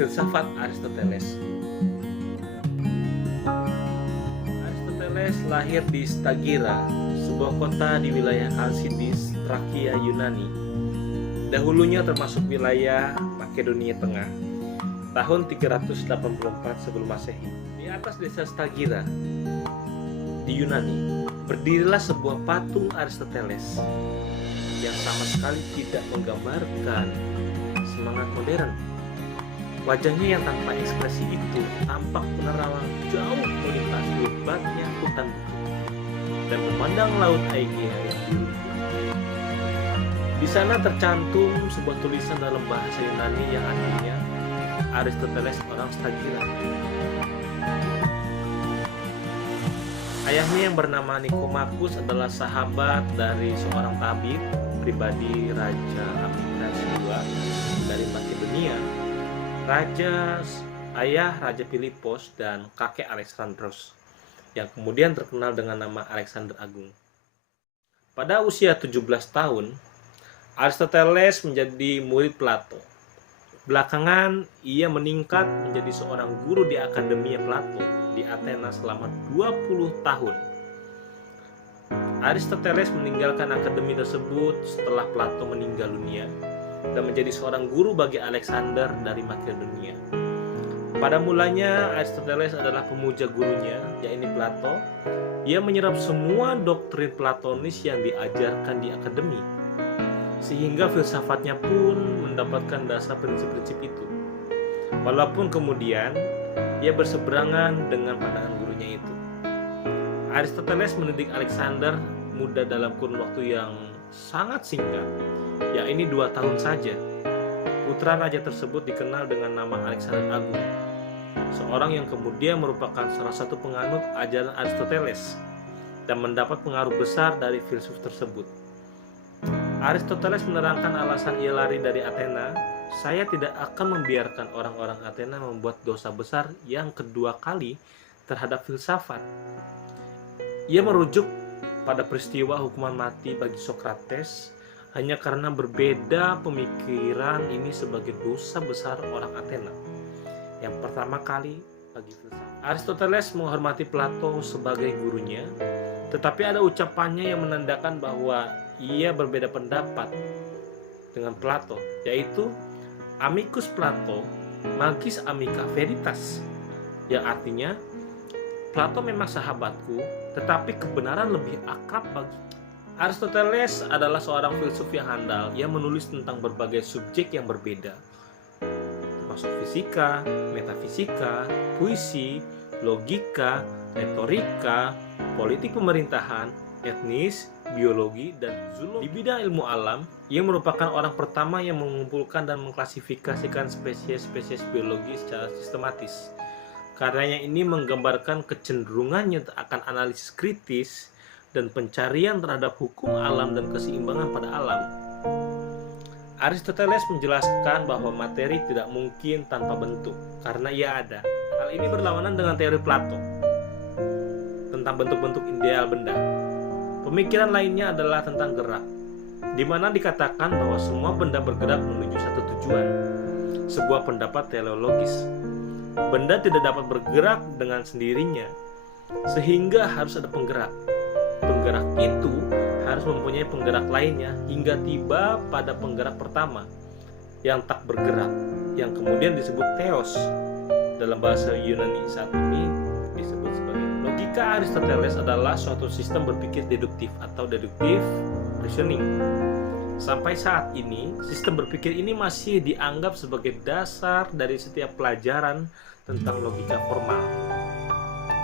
Filsafat Aristoteles. Aristoteles lahir di Stagira, sebuah kota di wilayah Alcides, Trakia, Yunani. Dahulunya termasuk wilayah Makedonia Tengah. Tahun 384 sebelum Masehi. Di atas desa Stagira di Yunani, berdirilah sebuah patung Aristoteles yang sama sekali tidak menggambarkan semangat modern. Wajahnya yang tanpa ekspresi itu tampak menerawang jauh melintasi lebatnya hutan bukit dan memandang laut Aegea yang biru. Di sana tercantum sebuah tulisan dalam bahasa Yunani yang artinya Aristoteles orang Stagira. Ayahnya yang bernama Nikomakus adalah sahabat dari seorang tabib pribadi Raja Amikas II dari Makedonia. Ayah Raja Filipos dan kakek Alexandros yang kemudian terkenal dengan nama Alexander Agung. Pada usia 17 tahun, Aristoteles menjadi murid Plato. Belakangan, ia meningkat menjadi seorang guru di Akademia Plato di Athena selama 20 tahun. Aristoteles meninggalkan akademi tersebut setelah Plato meninggal dunia dan menjadi seorang guru bagi Alexander dari Makedonia. Pada mulanya, Aristoteles adalah pemuja gurunya, yaitu Plato. Ia menyerap semua doktrin Platonis yang diajarkan di akademi, sehingga filsafatnya pun mendapatkan dasar prinsip-prinsip itu. Walaupun kemudian ia berseberangan dengan pandangan gurunya itu. Aristoteles mendidik Alexander muda dalam kurun waktu yang sangat singkat, yakni 2 tahun saja. Putra raja tersebut dikenal dengan nama Alexander Agung, seorang yang kemudian merupakan salah satu penganut ajaran Aristoteles dan mendapat pengaruh besar dari filsuf tersebut. Aristoteles menerangkan alasan ia lari dari Athena. Saya tidak akan membiarkan orang-orang Athena membuat dosa besar yang kedua kali terhadap filsafat. Ia merujuk pada peristiwa hukuman mati bagi Socrates hanya karena berbeda pemikiran ini sebagai dosa besar orang Athena yang pertama kali bagi filsafat. Aristoteles menghormati Plato sebagai gurunya, tetapi ada ucapannya yang menandakan bahwa ia berbeda pendapat dengan Plato, yaitu amicus Plato, magis amica veritas, yang artinya Plato memang sahabatku, tetapi kebenaran lebih akrab bagi. Aristoteles adalah seorang filsuf yang handal yang menulis tentang berbagai subjek yang berbeda, termasuk fisika, metafisika, puisi, logika, retorika, politik pemerintahan, etnis, biologi, dan zoologi. Di bidang ilmu alam, ia merupakan orang pertama yang mengumpulkan dan mengklasifikasikan spesies-spesies biologi secara sistematis. Karyanya ini menggambarkan kecenderungannya akan analisis kritis dan pencarian terhadap hukum alam dan keseimbangan pada alam. Aristoteles menjelaskan bahwa materi tidak mungkin tanpa bentuk, karena ia ada. Hal ini berlawanan dengan teori Plato tentang bentuk-bentuk ideal benda. Pemikiran lainnya adalah tentang gerak, di mana dikatakan bahwa semua benda bergerak menuju satu tujuan, sebuah pendapat teleologis. Benda tidak dapat bergerak dengan sendirinya, sehingga harus ada penggerak. Penggerak itu harus mempunyai penggerak lainnya hingga tiba pada penggerak pertama yang tak bergerak, yang kemudian disebut theos. Dalam bahasa Yunani saat ini disebut sebagai logika. Aristoteles adalah suatu sistem berpikir deduktif atau deductive reasoning. Sampai saat ini, sistem berpikir ini masih dianggap sebagai dasar dari setiap pelajaran tentang logika formal.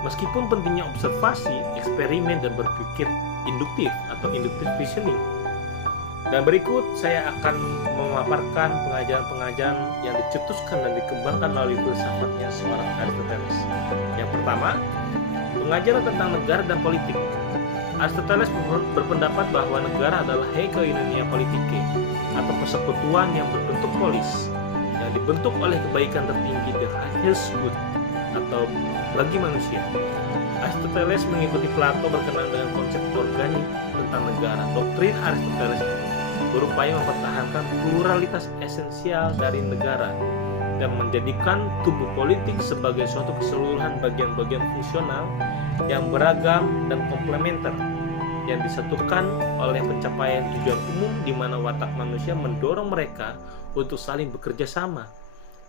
Meskipun pentingnya observasi, eksperimen, dan berpikir induktif atau inductive reasoning. Dan berikut saya akan memaparkan pengajaran-pengajaran yang dicetuskan dan dikembangkan melalui filsafatnya seorang Aristoteles. Yang pertama, pengajaran tentang negara dan politik. Aristoteles berpendapat bahwa negara adalah hegemonia politike atau persekutuan yang berbentuk polis yang dibentuk oleh kebaikan tertinggi, the highest good, atau bagi manusia. Aristoteles mengikuti Plato berkenaan dengan konsep organik tentang negara. Doktrin Aristoteles berupaya mempertahankan pluralitas esensial dari negara dan menjadikan tubuh politik sebagai suatu keseluruhan bagian-bagian fungsional yang beragam dan komplementer yang disatukan oleh pencapaian tujuan umum di mana watak manusia mendorong mereka untuk saling bekerja sama.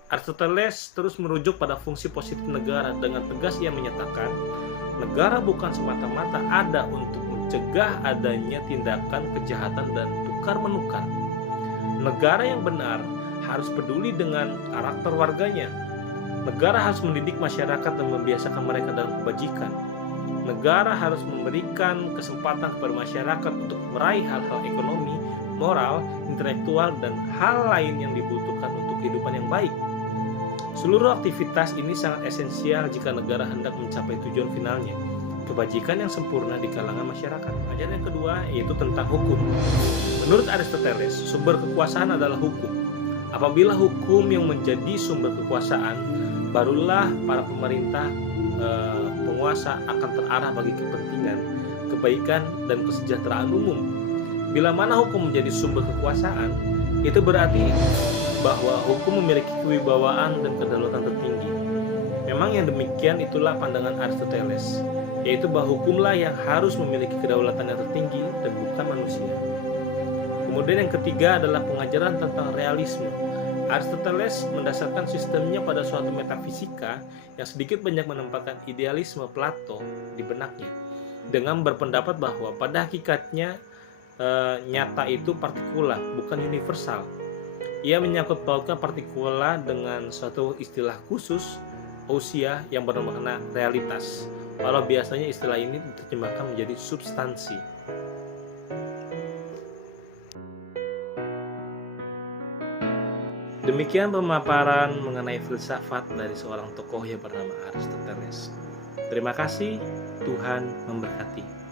Aristoteles terus merujuk pada fungsi positif negara. Dengan tegas ia menyatakan, negara bukan semata-mata ada untuk mencegah adanya tindakan kejahatan dan tukar-menukar. Negara yang benar harus peduli dengan karakter warganya. Negara harus mendidik masyarakat dan membiasakan mereka dalam kebajikan. Negara harus memberikan kesempatan kepada masyarakat untuk meraih hal-hal ekonomi, moral, intelektual, dan hal lain yang dibutuhkan untuk kehidupan yang baik. Seluruh aktivitas ini sangat esensial jika negara hendak mencapai tujuan finalnya, kebajikan yang sempurna di kalangan masyarakat. Ajaran yang kedua yaitu tentang hukum. Menurut Aristoteles, sumber kekuasaan adalah hukum. Apabila hukum yang menjadi sumber kekuasaan, barulah para pemerintah penguasa akan terarah bagi kepentingan, kebaikan, dan kesejahteraan umum. Bila mana hukum menjadi sumber kekuasaan, itu berarti bahwa hukum memiliki kewibawaan dan kedaulatan tertinggi. Memang yang demikian itulah pandangan Aristoteles, yaitu bahwa hukumlah yang harus memiliki kedaulatan yang tertinggi dan bukan manusia. Kemudian yang ketiga adalah pengajaran tentang realisme. Aristoteles mendasarkan sistemnya pada suatu metafisika yang sedikit banyak menempatkan idealisme Plato di benaknya, dengan berpendapat bahwa pada hakikatnya nyata itu partikular, bukan universal. Ia menyangkut pautkan partikula dengan suatu istilah khusus, ousia, yang bermakna realitas, walau biasanya istilah ini diterjemahkan menjadi substansi. Demikian pemaparan mengenai filsafat dari seorang tokoh yang bernama Aristoteles. Terima kasih, Tuhan memberkati.